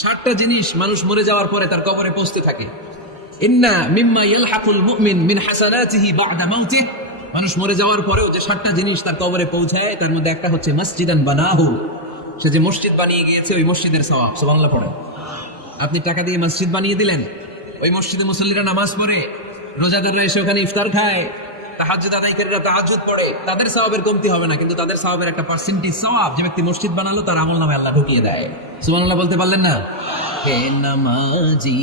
7টা জিনিস মানুষ মরে যাওয়ার পরে তার কবরে পৌঁছতে থাকে। ইন্না মিম্মা ইয়ালহাকুল মুমিন মিন হাসানাতিহি বা'দা মাউতিহি, মানুষ মরে যাওয়ার পরেও যে 7টা জিনিস তার কবরে পৌঁছায় তার মধ্যে একটা হচ্ছে মসজিদান বানাহু, সে যে মসজিদ বানিয়ে গিয়েছে ওই মসজিদের সওয়াব। সুবহানাল্লাহ পড়েন। আপনি টাকা দিয়ে মসজিদ বানিয়ে দিলেন, ওই মসজিদে মুসল্লিরা নামাজ পড়ে, রোজাদাররা এসে ওখানে ইফতার খায়, তাহাজ্জুদ আদায়কারীরা তাহাজ্জুদ পড়ে, তাদের সওয়াবের কমতি হবে না, কিন্তু তাদের সওয়াবের একটা পার্সেন্টেজ সওয়াব যে ব্যক্তি মসজিদ বানালো তার আমলনামায় আল্লাহ ঢুকিয়ে দেয়। সুবহানাল্লাহ বলতে পারলেন না? হে নামাজি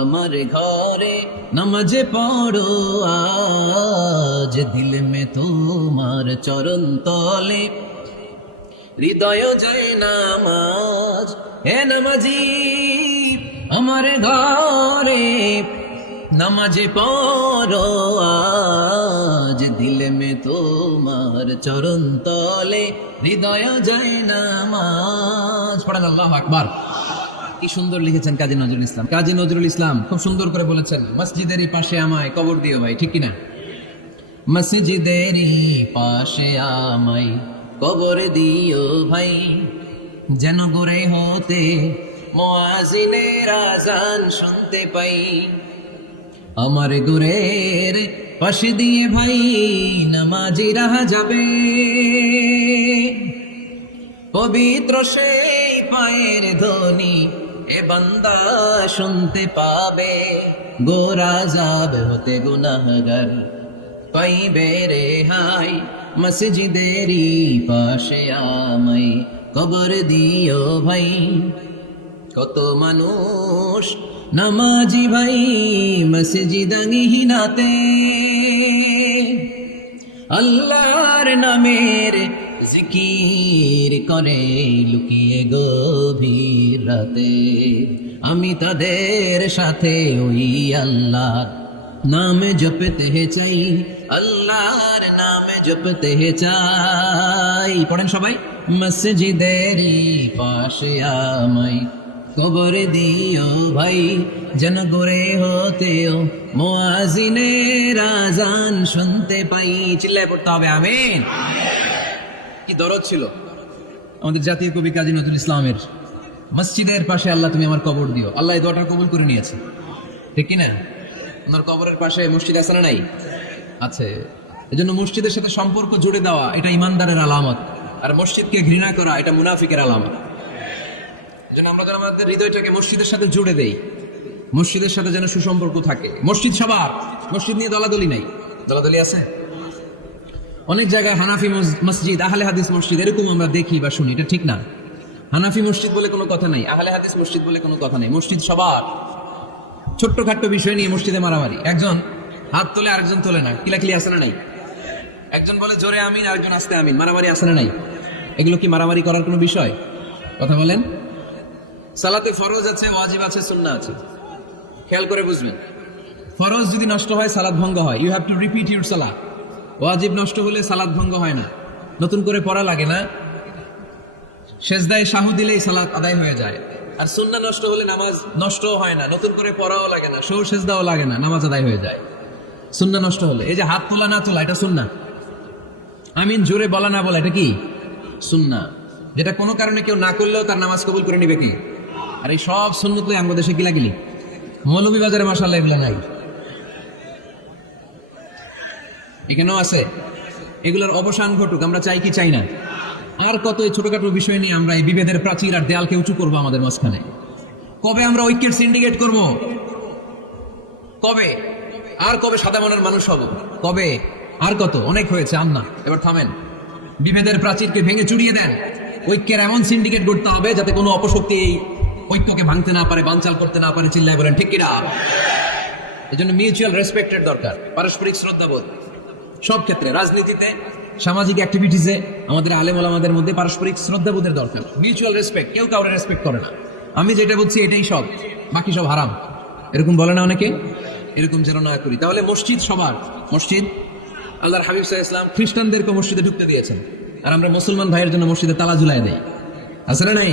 আমার ঘরে নামাজ পড়ো আজ, দিল মে তোমার চরণ তলে হৃদয় যায় নামাজ। হে নামাজি আমার ঘরে নামাজ পড়ো আজ, দিল মে তোমার চরণ তলে হৃদয় যায় নামাজ। পড়েন আল্লাহু আকবার। কি সুন্দর লিখেছেন কাজী নজরুল ইসলাম। কাজী নজরুল ইসলাম খুব সুন্দর করে বলেছেন, মসজিদেরই পাশে আমায় কবর দিও ভাই, ঠিক কিনা? মসজিদেরই পাশে আমায় কবর দিও ভাই, যেন গোরে হতে মুয়াজ্জিনের আযান শুনতে পাই। আমার গোরের পাশে দিয়ে ভাই নামাজিরা যাবে, পবিত্র সেই পায়ের ধ্বনি এ বান্দা শুনতে পাবে। গোরা যাবে হতে গুনাহগার পাইবে রেহাই, মসজিদেরই পাশে আমায় কবর দিও ভাই। কত মানুষ নামাজি ভাই মসজিদানিহীনাতে, আল্লাহর নামের জিকির করে লুকিয়ে গভীর রাতে। আমি তাদের সাথে ওই আল্লাহ নাম জপতে চাই, আল্লাহর নাম জপতে চাই। পড়েন সবাই। মসজিদেরই পাশে আমায় কবর দিও ভাই, যেন গোরে হতেও মুয়াজ্জিনের আযান শুনতে পাই। চিল্লায় পড়তে হবে আমিন। কি দরদ ছিল আমাদের জাতীয় কবি কাজী নজরুল ইসলামের, মসজিদের পাশে আল্লাহ তুমি আমার কবর দিও। আল্লাহ এই দোয়াটা কবুল করে নিয়েছে, ঠিক কিনা? ওনার কবরের পাশে মসজিদ আছে না নাই? আছে। এজন্য মসজিদের সাথে সম্পর্ক জুড়ে দেওয়া এটা ইমানদারের আলামত, আর মসজিদকে ঘৃণা করা এটা মুনাফিকের আলামত। এজন্য আমরা যেন আমাদের হৃদয়টাকে মসজিদের সাথে জুড়ে দেই, মসজিদের সাথে যেন সুসম্পর্ক থাকে। মসজিদ সবার, মসজিদ নিয়ে দলাদলি নাই। দলাদলি আছে অনেক জায়গায়। হানাফি মসজিদ, আহলে হাদিস মসজিদ এরকম আমরা দেখি বা শুনি, এটা ঠিক না। হানাফি মসজিদ বলে কোনো কথা নাই, আহলে হাদিস মসজিদ বলে কোনো কথা নাই। মসজিদ সবার। ছোট্টখাট্ট বিষয় নিয়ে মসজিদে মারামারি, একজন হাত তোলে আরেকজন তোলে না, কিলাকিলি আছে না নাই? একজন বলে জোরে আমিন আরেকজন আস্তে আমিন, মারামারি আছে না নাই? এগুলো কি মারামারি করার কোনো বিষয়? কথা বলেন। সালাতে ফরজ আছে, ওয়াজিব আছে, সুন্নাহ আছে। খেয়াল করে বুঝবেন। ফরজ যদি নষ্ট হয় সালাত ভঙ্গ হয়, you have to repeat your সালাত। ওয়াজিব নষ্ট হলে সালাত ভঙ্গ হয় না, নতুন করে পড়া লাগে না, সেজদায় সাহু দিলেই সালাত আদায় হয়ে যায়। আর সুন্নাহ নষ্ট হলে নামাজ নষ্টও হয় না, নতুন করে পড়াও লাগে না, সৌ সেজদাও লাগে না, নামাজ আদায় হয়ে যায়। সুন্নাহ নষ্ট হলে এই যে হাত তোলা না তোলা এটা সুন্নাহ, আমিন জোরে বলা না বলা এটা কি সুন্নাহ, যেটা কোনো কারণে কেউ না করলেও তার নামাজ কবুল করে নিবে কি। আর এই সব সুন্নত আমাদের দেশে গিলাগিলি, মৌলভীবাজারে মাশাআল্লাহ এগুলা নাই, এখানেও আছে। এগুলোর অবসান ঘটুক, আমরা চাই কি চাই না? আর কত এই ছোটখাটো বিষয় নিয়ে আমরা এই বিভেদের প্রাচীর আর দেয়ালকে উঁচু করবো আমাদের মাঝখানে? কবে আমরা ঐক্যের সিন্ডিকেট করব? কবে? আর কবে সাদা মনের মানুষ হব? কবে? আর কত? অনেক হয়েছে, আন্না এবার থামেন। বিভেদের প্রাচীরকে ভেঙে চুরিয়ে দেন। ঐক্যের এমন সিন্ডিকেট করতে হবে যাতে কোনো অপশক্তি এই ঐক্যকে ভাঙতে না পারে, বানচাল করতে না পারে। চিল্লায় বলেন ঠিক কিনা? এজন্য মিউচুয়াল রেসপেক্টের দরকার, পারস্পরিক শ্রদ্ধাবোধ সব ক্ষেত্রে, রাজনীতিতে, সামাজিক অ্যাক্টিভিটিসে আমাদের আলেম ওলামাদের মধ্যে পারস্পরিক শ্রদ্ধাবোধের দরকার, মিউচুয়াল রেসপেক্ট। কেউ কাউরে রেসপেক্ট করে না, আমি যেটা বলছি এটাই সব, বাকি সব হারাম, এরকম বলে না অনেকে? এরকম যেন না করি। তাহলে মসজিদ সবার। মসজিদ আল্লাহর হাবিব সাল্লাল্লাহু আলাইহি ওয়াসাল্লাম খ্রিস্টানদেরকে মসজিদে ঢুকতে দিয়েছেন, আর আমরা মুসলমান ভাইয়ের জন্য মসজিদে তালা ঝুলাই দেই, আছে না নাই?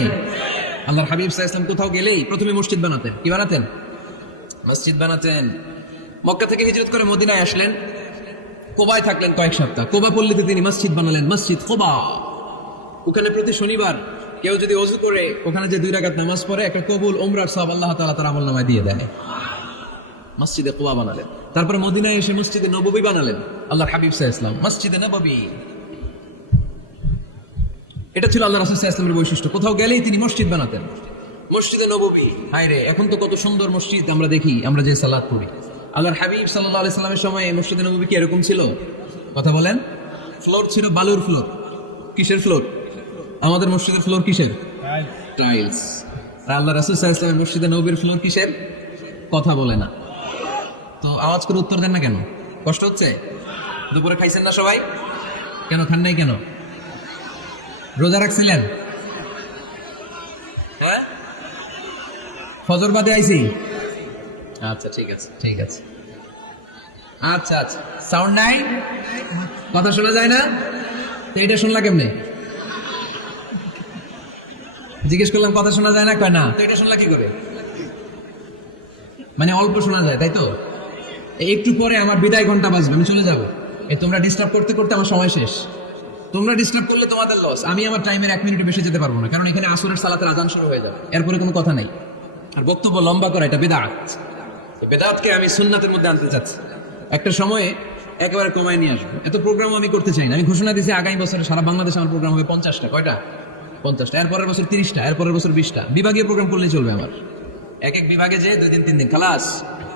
আল্লাহর হাবিব সাল্লাল্লাহু আলাইহি ওয়াসাল্লাম কোথাও গেলেই প্রথমে মসজিদ বানাতেন। কি বানাতেন? মসজিদ বানাতেন। মক্কা থেকে হিজরত করে মদিনায় আসলেন, কোবায় থাকলেন কয়েক সপ্তাহ। কোবা পল্লীতে তিনি মসজিদ বানালেন, মসজিদ কোবা। ওখানে প্রতি শনিবার কেউ যদি ওযু করে ওখানে যে 2 রাকাত নামাজ পড়ে একটা কবুল উমরার সওয়াব আল্লাহ তাআলা তার আমলনামায় দিয়ে দেয়। মসজিদে কুবা বানালেন, তারপরে মদিনায় এসে মসজিদে নববী বানালেন আল্লাহর হাবিব সাল্লাল্লাহু আলাইহি ওয়াসাল্লাম, মসজিদে নববী। এটা ছিল আল্লাহ রাসূল সাল্লাল্লাহু আলাইহি ওয়াসাল্লামের বৈশিষ্ট্য। কোথাও গেলেই তিনি মসজিদ বানাতেন, মসজিদে নববী। হায় রে, এখন তো কত সুন্দর মসজিদ আমরা দেখি, আমরা যে সালাত পড়ি। আল্লাহর হাবিব সাল্লাল্লাহু আলাইহি সাল্লামের সময় মসজিদে নববী কি এরকম ছিল? কথা বলেন। ফ্লোর ছিল বালুর ফ্লোর। কিসের ফ্লোর? আমাদের মসজিদের ফ্লোর কিসের? টাইলস। আর আল্লাহ রাসূল সাল্লাল্লাহু আলাইহি ওয়াসাল্লামের মসজিদে নববীর ফ্লোর কিসের? কথা বলে না। তো আওয়াজ করে উত্তর দেন না কেন? কষ্ট হচ্ছে? দুপুরে খাইছেন না সবাই? কেন খান নাই কেন? রোজা রাখছিলেন? হ্যাঁ, ফজর বাদে আইছি। আচ্ছা ঠিক আছে, ঠিক আছে। আচ্ছা আচ্ছা, সাউন্ড নাই, কথা শোনা যায় না? তো এটা শুনলা কেমনে? জিজ্ঞেস করলাম কথা শোনা যায় না, কয় না। তো এটা শুনলা কি করে? মানে অল্প শোনা যায়, তাই তো? একটু পরে আমার বিদায় ঘন্টা বাজবে, আমি চলে যাবো। তোমরা ডিস্টার্ব করতে করতে আমার সময় শেষ। তোমরা ডিস্টার্ব করলে তোমাদের লস। আমি আমার টাইমের 1 মিনিটে বেশি যেতে পারবো না, কারণ এখানে আসরের সালাতের আজান শুরু হয়ে যাবে, এরপরে কোনো কথা নেই। আর বক্তব্য লম্বা করা এটা বেদাত। বেদাতকে আমি সুন্নাতের মধ্যে আনতে চাচ্ছি। একটা সময়ে একেবারে কমায় নিয়ে আসবো। এত প্রোগ্রাম আমি করতে চাই না। আমি ঘোষণা দিয়েছি আগামী বছরে সারা বাংলাদেশে আমার প্রোগ্রাম হবে 50টা। কয়টা? 50টা। এরপরের বছর 30টা, এরপরের বছর 20টা। বিভাগীয় প্রোগ্রাম করলেই চলবে আমার। এক এক বিভাগে যে 2 দিন 3 দিন খালাস।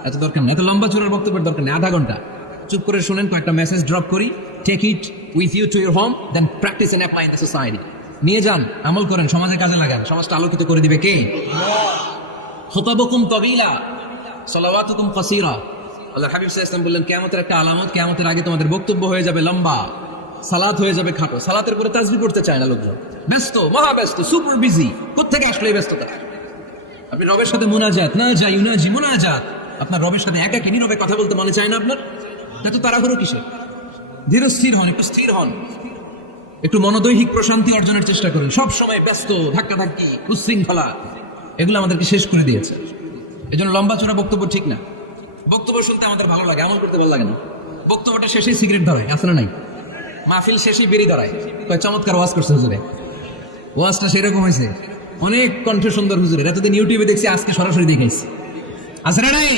এত দরকার নেই, এত লম্বা চূড়ার বক্তব্যের দরকার নেই। আধা ঘন্টা চুপ করে শুনেন, কয়েকটা মেসেজ ড্রপ করি। Take it with you to your home, then practice and apply in the society. নিয়ে যান, আমল করেন, সমাজে কাজে লাগান। সমাজটা আলোকিত করে দিবে কে? খুতাবুকুম তাবিলা সালাওয়াতুকুম কাসীরা। আল্লাহ হাবিব সাল্লাল্লাহু আলাইহি ওয়াসাল্লাম বললেন, কিয়ামতের একটা আলামত, কিয়ামতের আগে তোমাদের বক্তব্য হয়ে যাবে লম্বা, সালাত হয়ে যাবে খাটো। সালাতের পরে তাসবিহ পড়তে চায় না লোকজন, ব্যস্ত, মহা ব্যস্ত, সুপার বিজি। কোত্থেকে আসলে এই ব্যস্ততা? আপনি রবের সাথে মুনাজাত, না যাই ইউনাজি মুনাজাত, আপনার রবের সাথে একাকী নীরবে কথা বলতে মনে চায় না আপনার? এত তাড়াহুড়ো কিসের? ধীর স্থির হন, একটু স্থির হন, একটু মনোদৈহিক প্রশান্তি অর্জনের চেষ্টা করুন। সব সময় ব্যস্ত, ধাক্কাধাক্কি, উচ্ছৃঙ্খলা, এগুলো আমাদেরকে শেষ করে দিয়েছে। এজন্য লম্বা চূড়া বক্তব্য ঠিক না। বক্তব্য শুনতে আমাদের ভালো লাগে, আমল করতে ভালো লাগে না। বক্তব্যটা শেষেই সিগারেট ধরায়, আসলে নাই। মাহফিল শেষেই বেরি ধরায়, কয় চমৎকার ওয়াজ করছে হুজুরে। ওয়াজটা সেরকম হয়েছে, অনেক কণ্ঠ সুন্দর হুজুরের। এতদিন ইউটিউবে দেখছি, আজকে সরাসরি দেখাইছি। আসলে নাই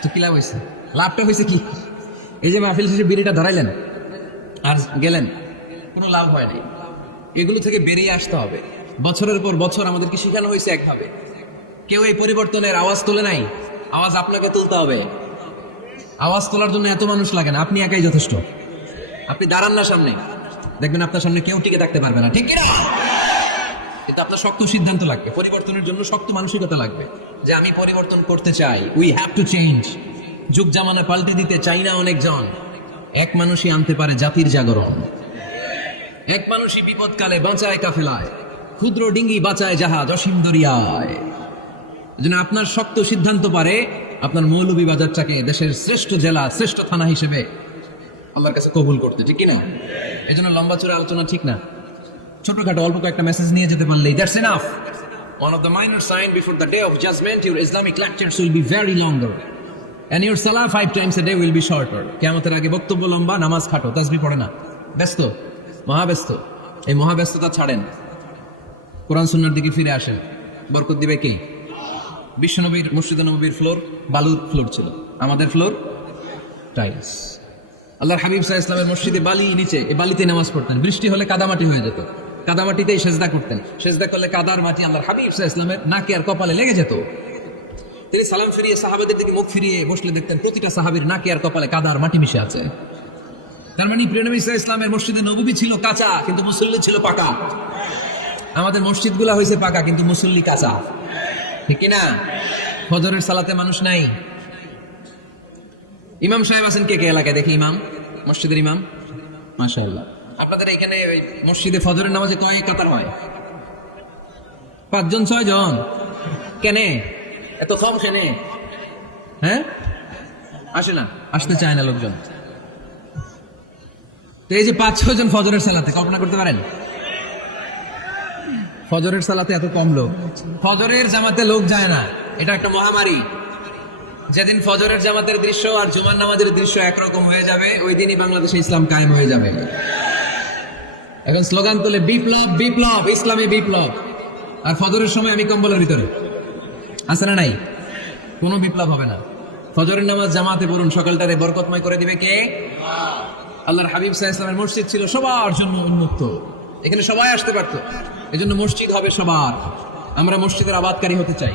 তো কি লাভ হয়েছে? লাভটা হয়েছে কি? এই যে মাহফিল শেষে বিড়িটা ধরাইলেন আর গেলেন, কোনো লাভ হয় নাই। এগুলো থেকে বেরিয়ে আসতে হবে। বছরের পর বছর আমাদেরকে শেখানো হয়েছে একভাবে। কেউ এই পরিবর্তনের আওয়াজ তোলে নাই। আওয়াজ আপনাকে তুলতে হবে। আওয়াজ তোলার জন্য এত মানুষ লাগে না, আপনি একাই যথেষ্ট। আপনি দাঁড়ান না সামনে, দেখবেন আপনার সামনে কেউ টিকে থাকতে পারবে না, ঠিক কিনা? কিন্তু আপনার শক্ত সিদ্ধান্ত লাগবে, পরিবর্তনের জন্য শক্ত মানসিকতা লাগবে, যে আমি পরিবর্তন করতে চাই। We have to change. যুগ জামানা পাল্টে দিতে চাই না অনেকজন। এক মানুষই আনতে পারে জাতির জাগরণ। এক মানুষই বিপদকালে বাঁচায় কাফেলায়, ক্ষুদ্র ডিঙ্গি বাঁচায় জাহাজ অসীম দরিয়ায়। এজন্য আপনার শক্ত সিদ্ধান্ত পারে আপনার মৌলভীবাজারটাকে দেশের শ্রেষ্ঠ জেলা, শ্রেষ্ঠ থানা হিসেবে আল্লাহর কাছে কবুল করতে, ঠিক কিনা? এই জন্য লম্বা চূড়া আলোচনা ঠিক না। ছোটখাটো অল্প কয়েকটা মেসেজ নিয়ে যেতে পারলেই that's enough. One of the minor signs before the day of judgment, your Islamic lectures will be very longer and your salah 5 times a day will be shorter. কিয়ামতের আগে বক্তব্য লম্বা, নামাজ খাটো, তাসবিহ পড়ে না, ব্যস্ত, মহাব্যস্ত। এই মহাব্যস্ততা ছাড়েন, কোরআন সুন্নাহর দিকে ফিরে আসেন। বরকত দিবে কে? বিশ্বনবীর মসজিদে নববীর ফ্লোর বালুর ফ্লোর ছিল, আমাদের ফ্লোর টাইলস। আল্লাহর হাবিব সাল্লাল্লাহু আলাইহি ওয়াসাল্লামের মসজিদে বালি নিচে, এই বালিতে নামাজ পড়তেন। বৃষ্টি হলে কাদামাটি হয়ে যেত, কাদামাটিতেই সেজদা করতেন। সেজদা করলে কাদার মাটি আল্লাহর হাবিব সাল্লাল্লাহু আলাইহি ওয়াসাল্লামের নাকে আর কপালে লেগে যেত। তিনি সালাম ফিরিয়ে সাহাবাদের দিকে মুখ ফিরিয়ে বসলে দেখতেন প্রতিটা সাহাবীর নাকে আর কপালে কাদার মাটি মিশে আছে। তার মানে প্রিয় নবী সাল্লাল্লাহু আলাইহি ওয়াসাল্লামের মসজিদে নববী ছিল কাঁচা, কিন্তু মুসল্লি ছিল পাকা। আমাদের মসজিদগুলো হয়েছে পাকা, কিন্তু মুসল্লি কাঁচা, ঠিক না? ফজরের সালাতে মানুষ নাই। ইমাম সাহেব আছেন কে কে এলাকায়? দেখি ইমাম, মসজিদের ইমাম, মাশাআল্লাহ। আপনাদের এখানে ওই মসজিদে ফজরের নামাজে কয় কাতার হয়? 5 জন 6 জন? কেন এত কম? কেনে? হ্যাঁ, আসে না, আসতে চায় না লোকজন। তো এই যে 5-6 জন ফজরের সালাতে, কল্পনা করতে পারেন? ফজরের সালাতে এত কম লোক, ফজরের জামাতে লোক যায় না, এটা একটা মহামারী। যেদিন ফজরের জামাতের দৃশ্য আর জুমার নামাজের দৃশ্য একরকম হয়ে যাবে, ওই দিনই বাংলাদেশে ইসলাম কায়েম হয়ে যাবে। এখন স্লোগান তুলে বিপ্লব বিপ্লব, ইসলামী বিপ্লব। আর ফজরের সময় আমি কম্বলের ভিতরে, আছে না নাই? কোনো বিপ্লব হবে না। ফজরের নামাজ জামাতে পড়ুন, সকালটারে বরকতময় করে দিবে কে? আল্লাহর হাবিব সাল্লাল্লাহু আলাইহি ওয়াসাল্লামের মসজিদ ছিল সবার জন্য উন্মুক্ত, এখানে সবাই আসতে পারত। এজন্য মসজিদ হবে সবার। আমরা মসজিদের আবাদকারী হতে চাই।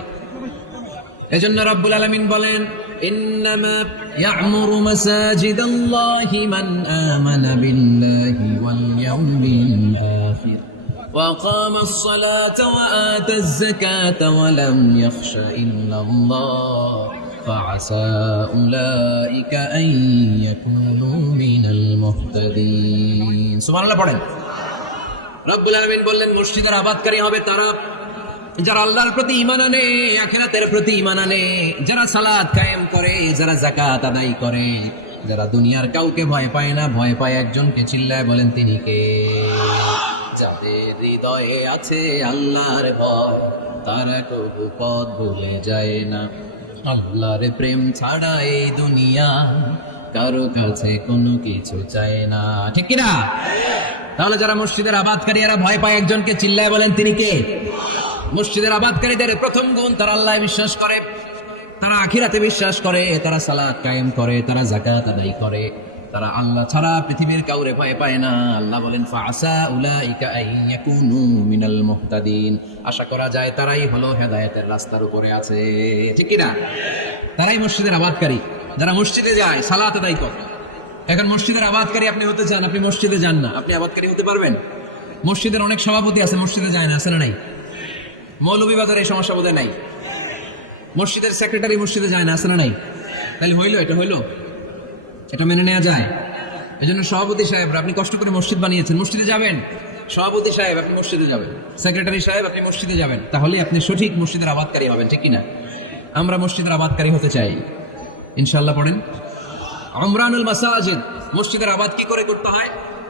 এজন্য রব্বুল আলামিন বলেন, ইন্নামা ইয়া'মুরু মাসাজিদাল্লাহি মান আমানা বিল্লাহি ওয়াল ইয়াউমিল আখির ওয়া আকামাস সালাতা ওয়া আতাজ যাকাতা ওয়া লাম ইয়াখশা ইল্লাল্লাহ ফাআসা উলাইকা আন ইয়াকুনু মিনাল মুহতাদিন। সুবহানাল্লাহ পড়েন। রব্বুল আলামিন বললেন, মসজিদের আবাদকারী হবে তারা যারা আল্লাহর প্রতি ঈমান আনে, আখিরাতের প্রতি ঈমান আনে, যারা সালাত কায়েম করে, যারা যাকাত আদায় করে, যারা দুনিয়ার কাউকে ভয় পায় না, ভয় পায় একজনকে, চিল্লায় বলেন তিনি কে? যাদের হৃদয়ে আছে আল্লাহর ভয়, তারা কবু পথ ভুলে যায় না। আল্লাহর প্রেম ছাড়া এই দুনিয়া কারো কাছে কোনো কিছু চায় না, ঠিক কিনা? তাহলে যারা মসজিদের আবাদকারী, এরা ভয় পায় একজনকে, চিল্লায় বলেন তিনি কে? মসজিদের আবাদকারীদের প্রথম গুণ, তারা আল্লাহ বিশ্বাস করে, তারা আখিরাতে বিশ্বাস করে, তারা সালাত কায়েম করে, তারা যাকাত আদায় করে, তারা আল্লাহ ছাড়া পৃথিবীর কাউরে ভয় পায় না। আল্লাহ বলেন, ফাআসা উলাইকা আন ইয়াকুনু মিনাল মুহতাদিন। আশা করা যায় তারাই হলো হেদায়েতের রাস্তার উপরে আছে, ঠিক কি না? তারাই মসজিদের আবাদকারী, যারা মসজিদে যায়, সালাত আদায় করে। এখন মসজিদের আবাদকারী আপনি হতে চান, আপনি মসজিদে যান না, আপনি আবাদকারী হতে পারবেন? মসজিদের অনেক সভাপতি আছে, মসজিদে যায় না, আছে না নাই? মৌলভীবাজারে এই সমস্যা বোধহয় নাই। মসজিদের সেক্রেটারি মসজিদে যায় না, আছে না নাই? তাহলে হইলো, এটা হইলো, এটা মেনে নেওয়া যায়? এই জন্য সভাপতি সাহেব, আপনি কষ্ট করে মসজিদ বানিয়েছেন, মসজিদে যাবেন। সভাপতি সাহেব, আপনি মসজিদে যাবেন। সেক্রেটারি সাহেব, আপনি মসজিদে যাবেন। তাহলে আপনি সঠিক মসজিদের আবাদকারী হবেন, ঠিক কিনা? আমরা মসজিদের আবাদকারী হতে চাই, ইনশাআল্লাহ। পড়েন উমরানুল মাসাজিদ। মসজিদের আবাদ কি করে করতে হয়?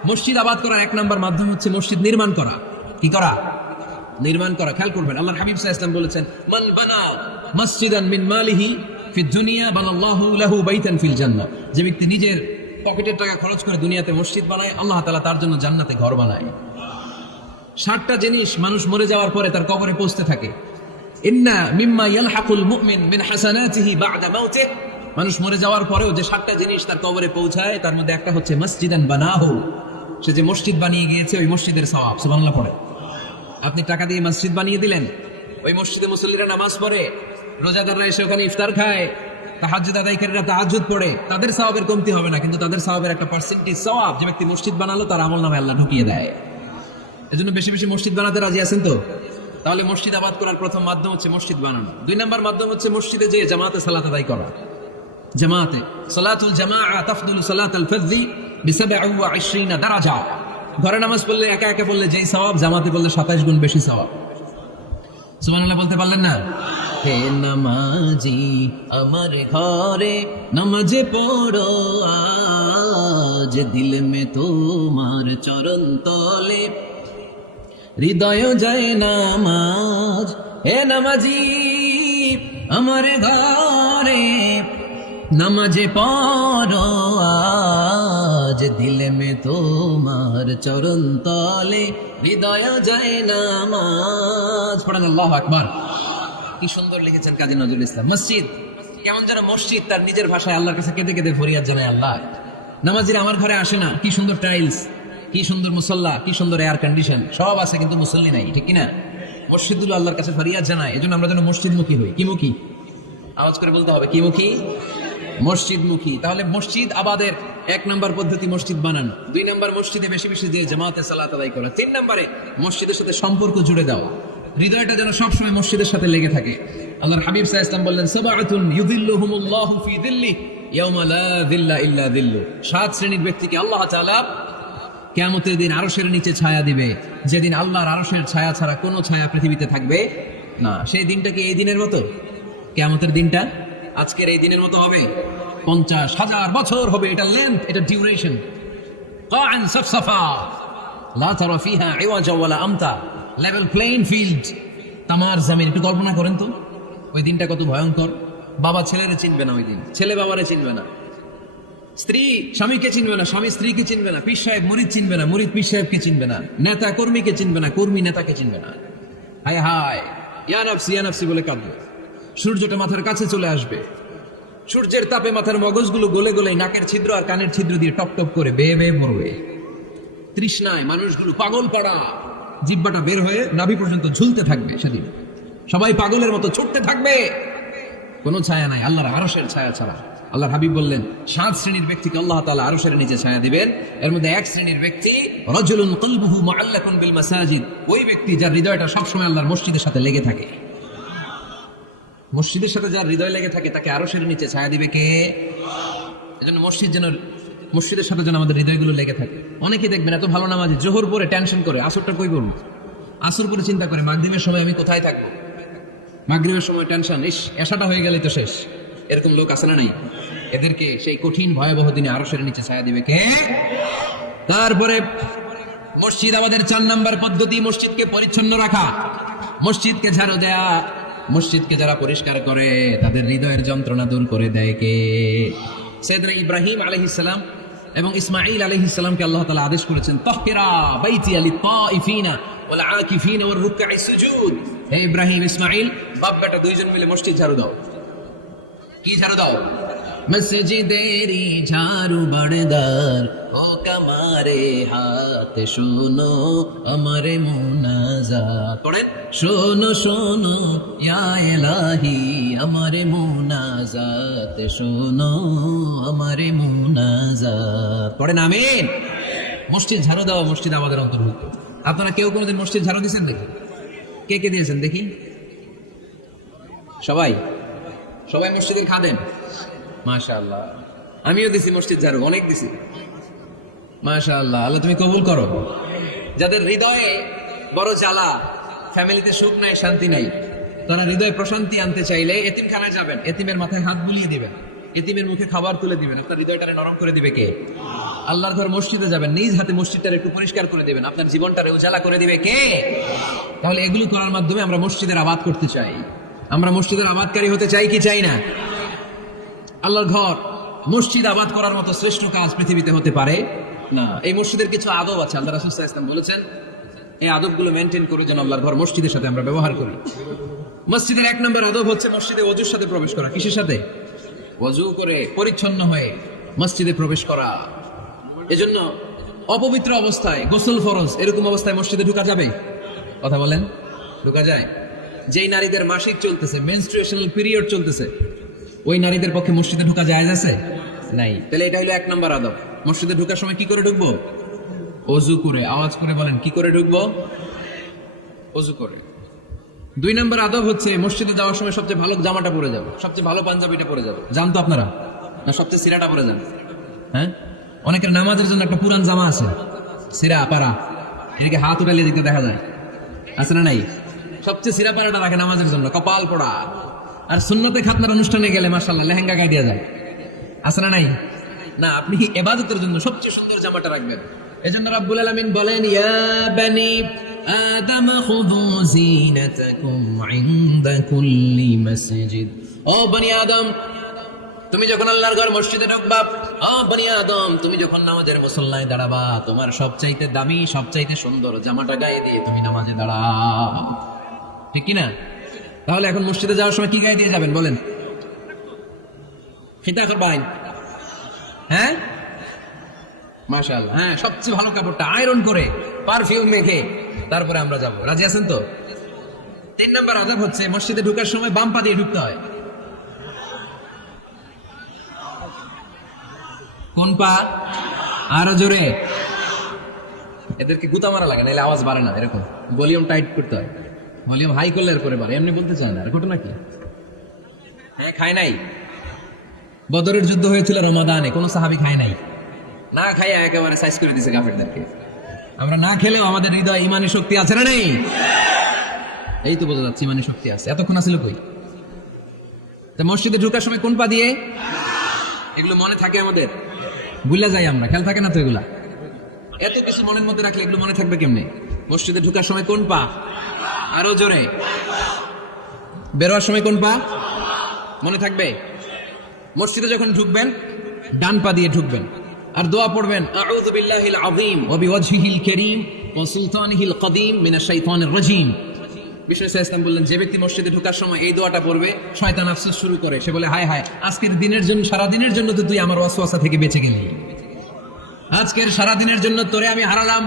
মসজিদ আবাদ করার এক নম্বর মাধ্যম হচ্ছে মসজিদ নির্মাণ করা। কি করা? নির্মাণ করা। খেয়াল করবেন, আল্লাহর হাবিব সাল্লাল্লাহু আলাইহি ওয়াসাল্লাম বলেছেন, মান বানা মসজিদান মিন মালিহি ফিদ দুনিয়া বানাল্লাহু লাহু বাইতান ফিল জান্নাহ। যে ব্যক্তি নিজের পকেটের টাকা খরচ করে দুনিয়াতে মসজিদ বানায়, আল্লাহ তাআলা তার জন্য জান্নাতে ঘর বানায়। 60টা জিনিস মানুষ মরে যাওয়ার পরে তার কবরে পৌঁছতে থাকে। ইন্না মিম্মা ইয়ালহাকুল মুমিন মিন হাসানাতিহি বা'দা মাউতিহি। মানুষ মরে যাওয়ার পরেও যে 7টা জিনিস তার কবরে পৌঁছায়, তার মধ্যে একটা হচ্ছে মসজিদান বানাহু। সে যে মসজিদ বানিয়ে গিয়েছে, ওই মসজিদের সওয়াব। সুবহানাল্লাহ পড়ে। আপনি টাকা দিয়ে মসজিদ বানিয়ে দিলেন, ওই মসজিদে মুসল্লিরা নামাজ পড়ে, রোজাদাররা এসে ওখানে ইফতার খায়, তাহাজ্জুদ আদায়কারীরা তাহাজ্জুদ পড়ে, তাদের সওয়াবের কমতি হবে না, কিন্তু তাদের সওয়াবের একটা পার্সেন্টেজ সওয়াব যে ব্যক্তি মসজিদ বানালো তার আমলনামায় আল্লাহ ঢুকিয়ে দেয়। এজন্য বেশি বেশি মসজিদ বানাতে রাজি আছেন তো? তাহলে মসজিদ আবাদ করার প্রথম মাধ্যম হচ্ছে মসজিদ বানানো। 2 নম্বর মাধ্যম হচ্ছে মসজিদে যেয়ে জামাতে সালাত আদায় করা। জামাতে সালাতুল জামাআ তাফদুলু সালাতাল ফরযি বি27 দারাজা। ঘরে নামাজ পড়লে, একা একা পড়লে যেই সওয়াব, জামাতে পড়লে 27 গুণ বেশি সওয়াব। সুবহানাল্লাহ বলতে পারলেন না? হে নামাজি আমার ঘরে নামাজে পড়ো আজ, দিল মে তোমার চরণ তলে হৃদয় যায় নামাজ। হে নামাজি আমার ঘরে নামাজে পড়ো আজ, দিল মে তোমার চরণ তলে হৃদয় যায় নামাজ। পড়েন আল্লাহু আকবার। কি সুন্দর লিখেছেন কাজী নজরুল ইসলাম। মসজিদ কেমন যেন মসজিদ তার নিজের ভাষায় আল্লাহর কাছে কেঁদে কেঁদে ফরিয়াদ জানায়, আল্লাহ নামাজিরা আমার ঘরে আসে না, কি সুন্দর টাইলস, কি সুন্দর মুসল্লা, কি সুন্দর এয়ার কন্ডিশন, সব আছে কিন্তু মুসল্লি নাই, ঠিক কিনা? মসজিদগুলো আল্লাহর কাছে ফরিয়াদ জানায়। এজন্য আমরা যেন মসজিদমুখী হই। কি মুখী? আওয়াজ করে বলতে হবে, কি মুখী? মসজিদমুখী। তাহলে মসজিদ আবাদের 1 নম্বর পদ্ধতি মসজিদ বানানো। 2 নম্বর মসজিদে বেশি বেশি দিয়ে জামাতে সালাত আদায় করা। 3 নম্বরে মসজিদের সাথে সম্পর্ক জুড়ে দেওয়া, হৃদয়টা যেন সবসময় মসজিদের সাথে লেগে থাকে। আল্লাহর হাবিব সাল্লাল্লাহু আলাইহি ওয়াসাল্লাম বললেন, সাবআতুন ইউযিল্লুহুমুল্লাহু ফি যিল্লিহি ইয়াওমা লা যিল্লা ইল্লা যিল্লু। 7 শ্রেণীর ব্যক্তিকে আল্লাহ তাআলা কিয়ামতের দিন আরশের নিচে ছায়া দিবে, যেদিন আল্লাহর আরশের ছায়া ছাড়া কোনো ছায়া পৃথিবীতে থাকবে না। সেই দিনটা কি এই দিনের মতো? কিয়ামতের দিনটা আজকের এই দিনের মতো হবে? 50,000 বছর হবে। এটা লেন্থ, এটা ডিউরেশন। কাআন সাফসাফা লা তারা ফিহা ইওয়াজা ওয়ালা আমতা। লেভেল প্লেইং ফিল্ড, তামার জমিন। একটু কল্পনা করেন তো ওই দিনটা কত ভয়ঙ্কর। বাবা ছেলেরে চিনবে না ওই দিন, ছেলে বাবারে চিনবে না। স্ত্রী স্বামীকে চিনবে না, স্বামী স্ত্রীকে চিনবে না, পীর সাহেব মুরিদ চিনবে না, মুরিদ পীর সাহেবকে চিনবে না, নেতা কর্মীকে চিনবে না, কর্মী নেতাকে চিনবে না। হায় হায়, ইয়া নাফসি বলে কাঁদবে। সূর্যটা মাথার কাছে চলে আসবে, সূর্যের তাপে মাথার মগজগুলো গলে গলে নাকের ছিদ্র আর কানের ছিদ্র দিয়ে টপ টপ করে বেয়ে বেয়ে মরবে। তৃষ্ণায় মানুষগুলো পাগল পাড়া, জিব্বাটা বের হয়ে নাভি পর্যন্ত ঝুলতে থাকবে। সেদিন সবাই পাগলের মতো ছুটতে থাকবে, কোনো ছায়া নাই আল্লাহর আরশের ছায়া ছাড়া। আল্লাহর হাবিব বললেন 7 শ্রেণীর ব্যক্তিকে আল্লাহ তাআলা আরশের নিচে ছায়া দিবেন। এর মধ্যে 1 শ্রেণীর ব্যক্তি রাজুলুন কলবুহু মুআল্লাকুন বিল মাসাজিদ, ওই ব্যক্তি যার হৃদয়টা সবসময় আল্লাহর মসজিদের সাথে লেগে থাকে। মসজিদের সাথে যার হৃদয় লেগে থাকে তাকে আরশের নিচে ছায়া দিবে কে? এজন্য মসজিদের সাথে যেন আমাদের হৃদয়গুলো লেগে থাকে। অনেকেই দেখবেন এত ভালো নামাজি, জোহর পরে টেনশন করে আসরটা কই পড়বো, আসর পরে চিন্তা করে মাগরিবের সময় আমি কোথায় থাকবো, মাগরিবের সময় টেনশন, এশাটা হয়ে গেলে তো শেষ। এরকম লোক আছে না নাই? এদেরকে সেই কঠিন ভয়াবহ দিনে আরশের নিচে ছায়া দিবে কে? তারপরে মসজিদ, আমাদের 4 নাম্বার পদ্ধতি মসজিদকে পরিচ্ছন্ন রাখা, মসজিদকে ঝাড়ু দেয়া। মসজিদকে যারা পরিষ্কার করে তাদের হৃদয়ের যন্ত্রণা দূর করে দেয় কে? সাইয়েদনা ইব্রাহিম আলাইহিস সালাম এবং ইসমাঈল আলাইহিস সালামকে আল্লাহ তাআলা আদেশ করেছেন, তাহহিরা বাইতিয়া লিত-তাইফিনা ওয়াল আকিফিনা ওয়ার রুকআইস সুজুদ। হে ইব্রাহিম, ইসমাঈল, বাপ বেটা দুইজন মিলে মসজিদ ঝাড়ু দাও। কি ঝাড়ু দাও? মসজিদেরি ঝাড়ু বাড়দার ও কামারে হাত শোনো আমারে মুনাজাত। পড়েন, শোনো শোনো ইয়া ইলাহি আমারে মুনাজাত, শোনো আমারে মুনাজাত। পড়েন আমিন। মসজিদ ঝাড়ু দেওয়া মসজিদ আমাদের অন্তর্ভুক্ত। আপনারা কেউ কোনোদিন মসজিদ ঝাড়ু দিয়েছেন দেখি? কে কে দিয়েছেন দেখি? সবাই সবাই মসজিদের খাদেম? মাশাআল্লাহ, আমিও দিছি মসজিদ ঝাড়ু, অনেক দিছি। মাশাআল্লাহ, আল্লাহ তুমি কবুল করো। যাদের হৃদয়ে বড় জ্বালা, ফ্যামিলিতে সুখ নাই, শান্তি নাই, তারা হৃদয়ে প্রশান্তি আনতে চাইলে এতিমখানায় যাবেন, এতিমের মাথায় হাত বুলিয়ে দিবেন, এতিমের মুখে খাবার তুলে দিবেন, আপনার হৃদয়টারে নরম করে দিবে কে? আল্লাহর ঘর মসজিদে যাবেন, নিজ হাতে মসজিদটারে একটু পরিষ্কার করে দিবেন, আপনার জীবনটারে উজালা করে দিবে কে? তাহলে এগুলো করার মাধ্যমে আমরা মসজিদের আবাদ করতে চাই। আমরা মসজিদের আবাদকারী হতে চাই কি চাই না? আল্লাহর ঘর মসজিদ আবাদ করার মতো শ্রেষ্ঠ কাজ পৃথিবীতে হতে পারে না। এই মসজিদের কিছু আদব আছে, আল্লাহ রাসূল সাল্লাল্লাহু আলাইহি ওয়াসাল্লাম বলেছেন এই আদবগুলো মেনটেন করে যেন আল্লাহর ঘর মসজিদের সাথে আমরা ব্যবহার করি। মসজিদের 1 নম্বর আদব হচ্ছে মসজিদে ওযুর সাথে প্রবেশ করা। কিসের সাথে? ওযু করে পরিচ্ছন্ন হয়ে মসজিদে প্রবেশ করা। এজন্য অপবিত্র অবস্থায়, গোসল ফরজ, এরকম অবস্থায় মসজিদে ঢোকা যাবে? কথা বলেন, ঢোকা যায়? যেই নারীদের মাসিক চলতেছে, মেনস্ট্রুয়েশনাল পিরিয়ড চলতেছে, ওই নারীদের পক্ষে মসজিদে ঢোকা জায়েজ আছে? নাই। তাহলে এটা হলো 1 নম্বর আদব। মসজিদে ঢোকার সময় কি করে ঢুকবো? ওযু করে। আওয়াজ করে বলেন, কি করে ঢুকবো? ওযু করে। 2 নম্বর আদব হচ্ছে মসজিদে যাওয়ার সময় সবচেয়ে ভালো জামাটা পরে যাবো, সবচেয়ে ভালো পাঞ্জাবিটা পরে যাবো। জানতো আপনারা? না সবচেয়ে সিরাটা পরে যান? হ্যাঁ, অনেকের নামাজের জন্য একটা পুরান জামা আছে, সিরা পারা, এদিকে হাত উঠালিয়ে দিতে দেখা যায়, আছে না নাই? সবচেয়ে সিরা পারাটা রাখে নামাজের জন্য, কপাল পড়া। আর সুন্নতে খাতনার অনুষ্ঠানে গেলে মাশাআল্লাহ লেহেঙ্গা গায়ে দেওয়া যায়, আছে না নাই? না, আপনি ইবাদতের জন্য সবচেয়ে সুন্দর জামাটা রাখবেন। এজন্য রাব্বুল আলামিন বলেন, ইয়া বানি আদম খুযু জিনাতাকুম ইনদা কুল্লি মসজিদ। ও বনি আদম, তুমি যখন আল্লাহর ঘর মসজিদে ঢুকবা, ও বনি আদম, তুমি যখন নামাজের মুসল্লায় দাঁড়াবা, তোমার সবচাইতে দামি, সবচাইতে সুন্দর জামাটা গায়ে দিয়ে তুমি নামাজে দাঁড়াও। ঠিক কি না? তাহলে এখন মসজিদে যাওয়ার সময় কি গায়ে দিয়ে যাবেন বলেন? খিতা করবেন? হ্যাঁ, মাশাআল্লাহ, হ্যাঁ, সবচেয়ে ভালো কাপড়টা আয়রন করে পারফিউম মেখে তারপরে আমরা যাব। রাজি আছেন তো? 3 নম্বর আদব হচ্ছে মসজিদে ঢোকার সময় বাম পা দিয়ে ঢুকতে হয়। কোন পা? আরো জোরে। এদেরকে গুতা মারা লাগে, নাহলে আওয়াজ বাড়ে না। এরকম ভলিউম টাইট করতে হয়, ভলিউম হাই করলে এরপরে বাড়ে। এমনি বলতে চায় না। আর ঘটনা কি? হ্যাঁ, খায় নাই। বদরের যুদ্ধ হয়েছিল রমাদানে, কোন সাহাবী খায় নাই, না খাইয়া একেবারে সাইজ করে দিয়েছে কাফেরদেরকে। আমরা না খেলেও আমাদের হৃদয় ইমানি শক্তি আছে না নেই? এই তো বোঝা যাচ্ছে ইমানি শক্তি আছে। এতক্ষণ আছিল কই? তা মসজিদে ঢোকার সময় কোন পা দিয়ে? এগুলো মনে থাকে আমাদের, ভুলে যাই আমরা, খেয়াল থাকে না তো এগুলা। এত কিছু মনের মধ্যে রাখলে এগুলো মনে থাকবে কেমনে? মসজিদে ঢোকার সময় কোন পা? আরো জোরে। বেরোয়ার সময় কোন পা? মনে থাকবে। মসজিদে যখন ঢুকবেন ডান পা দিয়ে ঢুকবেন আর দোয়া পড়বেন আউযু বিল্লাহিল আযীম ওয়া বিওয়াজহিল কারীম ওয়া সুলতানিহিল কদীম মিনাশ শাইতানির রাজীম। বিষ্ণু ইসলাম বললেন, যে ব্যক্তি মসজিদে ঢোকার সময় এই দোয়াটা পড়বে, শয়তান আফসোস শুরু করে, সে বলে হায় হায়, আজকের দিনের জন্য, সারা দিনের জন্য তো তুই আমার ওয়াসওয়াসা থেকে বেঁচে গেলি, আজকের সারা দিনের জন্য তোরে আমি হারালাম,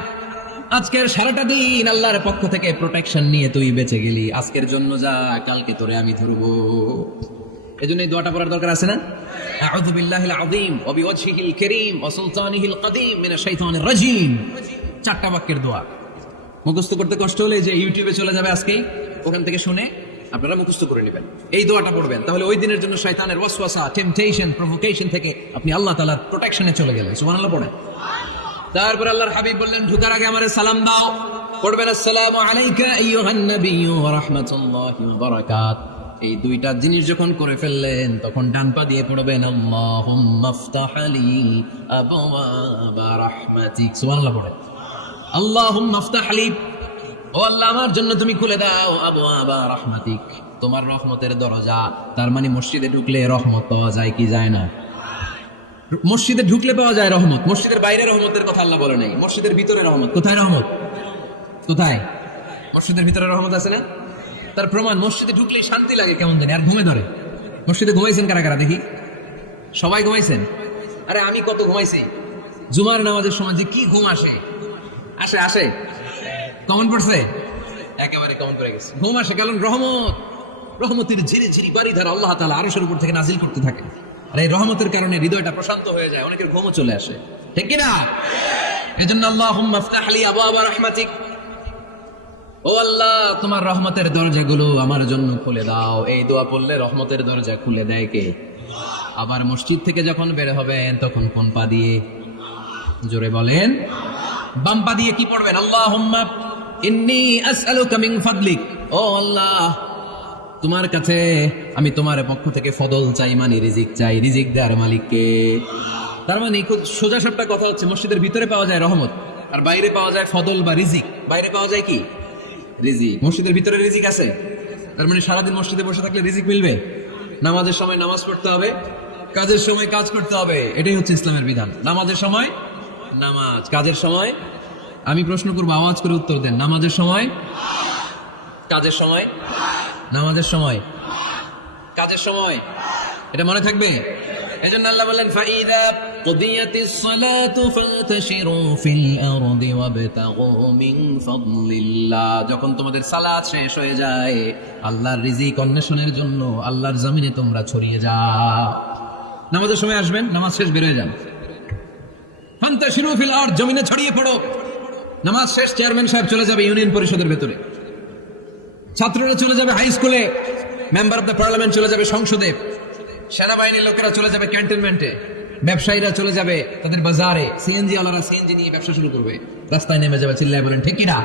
আজকের সারাটা দিন আল্লাহর পক্ষ থেকে প্রোটেকশন নিয়ে তুই বেঁচে গেলি, আজকের জন্য যা, কালকে তোরে আমি ধরবো। এজন্য এই দোয়াটা পড়ার দরকার আছে না? আউযু বিল্লাহিল আযীম ওয়া বিওয়াজহিল কারীম ওয়া সুলতানিহিল কদীম মিনাশ শাইতানির রাজীম। 4টা বাক্যের দোয়া। মুখস্থ করতে কষ্ট হলে যে ইউটিউবে চলে যাবে আজকেই, ওখান থেকে শুনে আপনারা মুখস্থ করে নেবেন, এই দোয়াটা পড়বেন, তাহলে ওই দিনের জন্য শয়তানের ওয়াসওয়াসা, টেম্পটেশন, প্রভোকেশন থেকে আপনি আল্লাহ তাআলার প্রোটেকশনে চলে গেলেন। সুবহানাল্লাহ পড়েন। তারপর আল্লাহর হাবিব বললেন, ঢোকার আগে আমারে সালাম দাও, পড়বেন আসসালামু আলাইকা আইয়ুহান নাবিয়্যু ওয়া রাহমাতুল্লাহি ওয়া বারাকাত। এই 2টা জিনিস যখন করে ফেললেন, তখন ডান পা দিয়ে পড়বেন আল্লাহুম্মা ইফতাহ লি আবওয়াবা রাহমাতিক। সুবহানাল্লাহ পড়েন। আল্লাহুম্মা ইফতাহ লি, ও আল্লাহ আমার জন্য তুমি খুলে দাও আবওয়াবা রাহমাতিক, তোমার রহমতের দরজা। তার মানে মসজিদে ঢুকলে রহমত পাওয়া যায় কি যায় না? মসজিদে ঢুকলে পাওয়া যায় রহমত, মসজিদের বাইরে রহমতের কথা আল্লাহ বলে নাই, মসজিদের ভিতরে রহমত। কোথায় রহমত? কোথায়? মসজিদের ভিতরে রহমত আছে না? তার প্রমাণ, মসজিদে ঢুকলে শান্তি লাগে কেমন জানি, আর ঘুমে ধরে। মসজিদে ঘুমাইছেন কারা কারা দেখি? সবাই ঘুমাইছেন? আরে আমি কত ঘুমাইছি। জুমার নামাজের সময় যে কি ঘুম আসে, আসে আসে, কমন পড়ছে, একেবারে কমন পড়ে গেছে। ঘুম আসে কারণ রহমতের ঝিরি ঝিরি বাড়ি ধারা আল্লাহ তাআলা আরশের উপর থেকে নাজিল করতে থাকে, আর এই রহমতের কারণে হৃদয়টা প্রশান্ত হয়ে যায়, অনেকের ঘুমও চলে আসে, ঠিক কি না? এজন্য আল্লাহুম্মা ইফতাহ লি আবওয়াবা রাহমাতিক, ও আল্লাহ তোমার রহমতের দরজাগুলো আমার জন্য খুলে দাও। এই দোয়া পড়লে রহমতের দরজা খুলে দেয় কে? আবার মসজিদ থেকে যখন বের হবেন তখন কোন পা দিয়ে? জোরে বলেন। বাম পা দিয়ে কি পড়বেন? আল্লাহুম্মা ইন্নী আসআলুকা মিন ফাদলিক, ও আল্লাহ তোমার কাছে আমি তোমার পক্ষ থেকে ফদল চাই, মানে রিজিক চাই, রিজিক দেওয়ার মালিককে। তার মানে খুব সোজা সাপটা কথা হচ্ছে, মসজিদের ভিতরে পাওয়া যায় রহমত, আর বাইরে পাওয়া যায় ফদল বা রিজিক। বাইরে পাওয়া যায় কি? রিজিক। মসজিদের ভিতরে রিজিক আছে, তার মানে সারাদিন মসজিদে বসে থাকলে রিজিক মিলবে। নামাজের সময় নামাজ পড়তে হবে, কাজের সময় কাজ করতে হবে, এটাই হচ্ছে ইসলামের বিধান। নামাজের সময় নামাজ, কাজের সময়। আমি প্রশ্ন করবো, আওয়াজ করে উত্তর দেন। নামাজের সময়, কাজের সময়, নামাজের সময়, কাজের সময়, এটা মনে থাকবে। এজন্য আল্লাহ বলেন, ফাইদা কুদিয়াতিস সালাতু ফান্তাশিরু ফিল আরদি ওয়াবতাগু মিন ফাদলিল্লাহ। যখন তোমাদের সালাত শেষ হয়ে যায়, আল্লাহর রিজিক অন্বেষণের জন্য আল্লাহর জমিনে তোমরা ছড়িয়ে যাও। নামাজের সময় আসবেন, নামাজ শেষ বের হয়ে যান, ফান্তাশিরু ফিল আরদ, জমিনে ছড়িয়ে পড়ো। নামাজ শেষ, চেয়ারম্যান সাহেব চলে যাবে ইউনিয়ন পরিষদের ভেতরে, ছাত্ররা চলে যাবে হাই স্কুলে, মেম্বার অফ দ্য পার্লামেন্ট চলে যাবে সংসদে, সেনাবাহিনীর লোকেরা চলে যাবে ক্যান্টনমেন্টে, ব্যবসায়ীরা চলে যাবে তাদের বাজারে, সিএনজি ওয়ালারা সিএনজি নিয়ে ব্যবসা শুরু করবে, রাস্তায় নেমে যাবে, চিল্লায় বলেন ঠিক কিনা?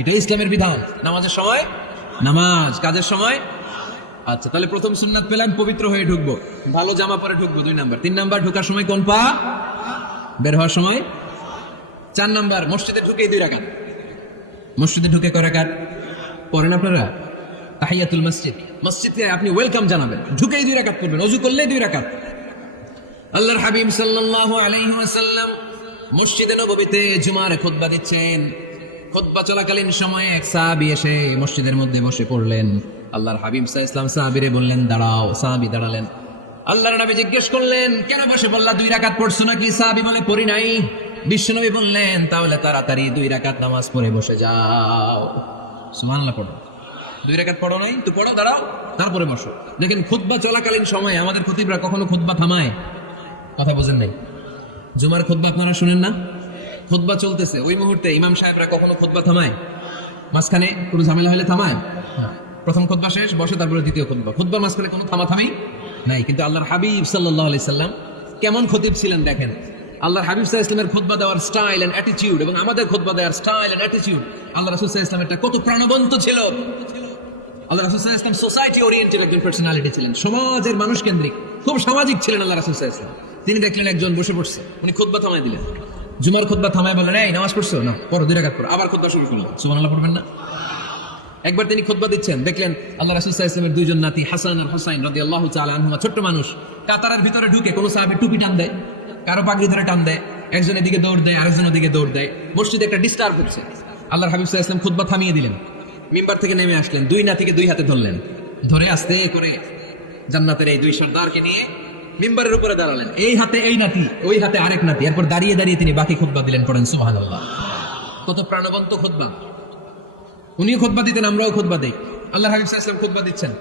এটাই ইসলামের বিধান। নামাজের সময় নামাজ, কাজের সময়। আচ্ছা, তাহলে প্রথম সুন্নাত পেলাম, পবিত্র হয়ে ঢুকবো, ভালো জামা পরে ঢুকবো, 2 নাম্বার। 3 নাম্বার, ঢোকার সময় কোন পা, বের হওয়ার সময়। 4 নাম্বার, মসজিদে ঢুকে 2 রাকাত। মসজিদে ঢুকে কয় রাকাত পড়েন আপনারা? তাহিয়াতুল মসজিদ, মসজিদে আপনি ওয়েলকাম জানাবেন, ঢুকেই 2 রাকাত পড়বেন, ওযু করলেই 2 রাকাত। আল্লাহর হাবিব সাল্লাল্লাহু আলাইহি ওয়াসাল্লাম মসজিদে নববীতে জুমার খুতবা দিচ্ছেন। খুতবা চলাকালীন সময়ে এক সাহাবী এসে মসজিদের মধ্যে বসে পড়লেন। আল্লাহর হাবিব সাল্লাল্লাহু আলাইহি ওয়াসাল্লাম সাহাবীরে বললেন দাঁড়াও। সাহাবী দাঁড়ালেন। আল্লাহর নবী জিজ্ঞেস করলেন কেন বসে পড়লা, 2 রাকাত পড়ছো নাকি? সাহাবী বলে পড়ি নাই। বিশ্বনবী বললেন তাহলে তাড়াতাড়ি 2 রাকাত নামাজ পড়ে বসে যাও। সুবহানাল্লাহ পড়ো। 2 রাকাত পড়ো নাই তো পড়ো, দাঁড়াও, তারপরে বসো। দেখেন খুতবা চলাকালীন সময়ে আমাদের খতিবরা কখনো খুতবা থামায়? কথা বোঝেন নাই? জুমার খুতবা আপনারা শুনেন না? খুতবা চলতেছে, ওই মুহূর্তে ইমাম সাহেবরা কখনো খুতবা থামায়? মাঝখানে কোনো ঝামেলা হলে থামায়? প্রথম খুতবা শেষ, বসে, তারপরে দ্বিতীয় খুতবা। খুতবার মাঝখানে কোনো থামাথামি নাই। কিন্তু আল্লাহর হাবিব সাল্লাল্লাহু আলাইহি সাল্লাম কেমন খতিব ছিলেন দেখেন। আল্লাহর হাবিব সাল্লাল্লাহু আলাইহি ওয়াসাল্লামের খুতবা দেওয়ার স্টাইল এন্ড অ্যাটিটিউড এবং আমাদের খুতবা দেওয়ার স্টাইল এন্ড অ্যাটিটিউড, আল্লাহ রাসূল সাল্লাল্লাহু আলাইহি ওয়াসাল্লামেরটা কত প্রাণবন্ত ছিল। আল্লাহ রাসূল সাল্লাল্লাহু আলাইহি ওয়াসাল্লাম সোসাইটি ওরিয়েন্টেড একজন পার্সোনালিটি ছিলেন, সমাজের মানুষ কেন্দ্রিক, খুব সামাজিক ছিলেন আল্লাহ রাসূল সাল্লাল্লাহু আলাইহি ওয়াসাল্লাম। তিনি দেখলেন একজন বসে পড়ছে, উনি খুতবা থামায় দিলেন। জুমার খুতবা থামায় বললেন এই নামাজ পড়ছো না, পড়ো 2 রাকাত পড়ো, আবার খুতবা শুরু করলেন। সুবহানাল্লাহ পড়বেন না? একবার তিনি খুতবা দিচ্ছেন, দেখলেন আল্লাহ রাসূল সাল্লাল্লাহু আলাইহি ওয়াসাল্লামের দুইজন নাতি হাসান আর হুসাইন রাদিয়াল্লাহু তাআলা আনহুমা, ছোট্ট মানুষ, কাতারের ভিতরে ঢুকে কোন সাহাবী টুপি টান দেয়, কারো পাগড়ি ধরে টান দেয়, একজন এদিকে দৌড় দেয়, আরেকজন ওদিকে দৌড় দেয়, মসজিদে একটা ডিস্টার্ব হচ্ছে। আল্লাহর হাবিব সাল্লাল্লাহু আলাইহি ওয়াসাল্লাম খুতবা থামিয়ে দিলেন, মিম্বার থেকে নেমে আসলেন, দুই নাতিকে দুই হাতে ধরলেন, ধরে আস্তে করে জান্নাতের এই দুই সর্দারকে নিয়ে মিম্বারের উপরে দাঁড়ালেন, এই হাতে এই নাতি, ওই হাতে আরেক নাতি, এরপর দাঁড়িয়ে দাঁড়িয়ে তিনি বাকি খুতবা দিলেন। পড়েন সুবহানাল্লাহ। কত প্রাণবন্ত খুতবা। উনিও খুতবা দিতেন, আমরাও খুতবা দেই। আল্লাহর হাবিব সাল্লাল্লাহু আলাইহি ওয়াসাল্লাম খুতবা দিচ্ছেন,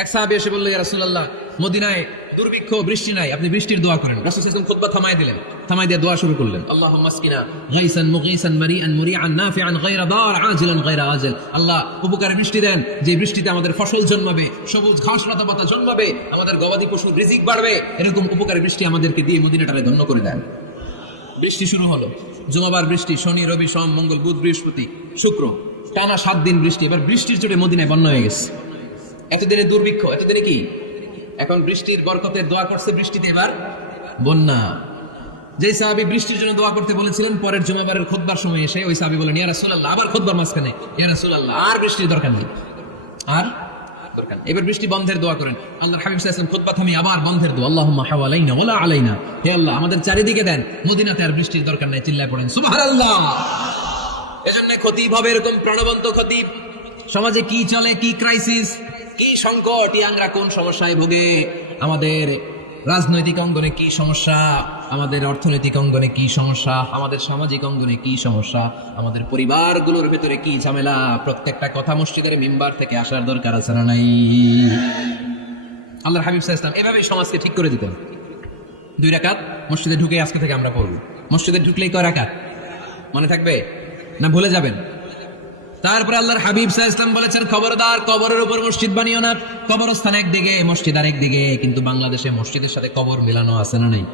এক সাহাবী এসে বলল, ইয়া রাসূলুল্লাহ, মদিনায় দুর্ভিক্ষ, বৃষ্টি নাই, আপনি বৃষ্টির দোয়া করেন। রাসূল সাল্লাল্লাহু আলাইহি ওয়াসাল্লাম খুতবা থামায় দিলেন, থামায় দিয়ে দোয়া শুরু করলেন, আল্লাহুম্মা আসকিনা গাইসান মুগীসান মারিআন মুরিআন নাফিআন গায়রা দার আজিলান গায়রা আজিল। আল্লাহ উপকারে বৃষ্টি দেন, যে বৃষ্টিতে আমাদের ফসল জন্মাবে, সবুজ ঘাস লতাপাতা জন্মাবে, আমাদের গবাদি পশুর রিজিক বাড়বে, এরকম উপকারে বৃষ্টি আমাদেরকে দিয়ে মদিনাটারে ধন্য করে দেন। বৃষ্টি শুরু হলো, জুমাবার বৃষ্টি, শনি রবি সোম মঙ্গল বুধ বৃহস্পতি শুক্র, টানা 7 দিন বৃষ্টি। এবার বৃষ্টির চোটে মদিনায় বন্যা হয়ে গেছে। এতদিনে দুর্ভিক্ষ, এতদিনে কি, এখন বৃষ্টির বরকতের দোয়া করছে, বৃষ্টিতে এবার বন্যা। যে সাহাবী বৃষ্টির জন্য দোয়া করতে বলেছিলেন, পরের জুমাবারের খুতবার সময় এসে ওই সাহাবী বলেন, ইয়া রাসূলুল্লাহ, আবার খুতবার মাঝখানে, ইয়া রাসূলুল্লাহ, আর বৃষ্টির দরকার নেই, আর দরকার নেই, এবার বৃষ্টি বন্ধের দোয়া করেন। আল্লাহর হাবিব সাল্লাল্লাহু আলাইহি ওয়াসাল্লাম খুতবা থামিয়ে আবার বন্ধের দোয়া, আল্লাহুম্মা হাওয়ালাইনা ওয়ালা আলাইনা, হে আল্লাহ আমাদের চারিদিকে দেন, মদিনাতে আর বৃষ্টির দরকার নাই। চিল্লায় পড়েন সুবহানাল্লাহ। এজন্য খতিব হবে এরকম প্রাণবন্ত খতিব। সমাজে কি চলে, কি ক্রাইসিস, কি সংকট, ইয়াংরা কোন সমস্যায় ভোগে, আমাদের রাজনৈতিক অঙ্গনে কি সমস্যা, আমাদের অর্থনৈতিক অঙ্গনে কি সমস্যা, আমাদের সামাজিক অঙ্গনে কি সমস্যা, আমাদের পরিবারগুলোর ভেতরে কি ঝামেলা, প্রত্যেকটা কথা মসজিদের মিম্বার থেকে আসার দরকার আছে না নাই? আল্লাহর হাবিব সাল্লাল্লাহু আলাইহি ওয়াসাল্লাম এভাবেই সমাজকে ঠিক করে দিতেন। 2 রাকাত মসজিদে ঢুকে আজকে থেকে আমরা পড়ব। মসজিদে ঢুকলেই কয় রাকাত মনে থাকবে না ভুলে যাবেন? তারপরে আল্লাহর হাবিব সাল্লাল্লাহু আলাইহি ওয়াসাল্লাম বলেছেন, খবরদার কবরের উপর মসজিদ বানিও না। কবরস্থান একদিকে, মসজিদ আরেক দিকে। কিন্তু বাংলাদেশে মসজিদের সাথে কবর মিলানো আছে না নাই?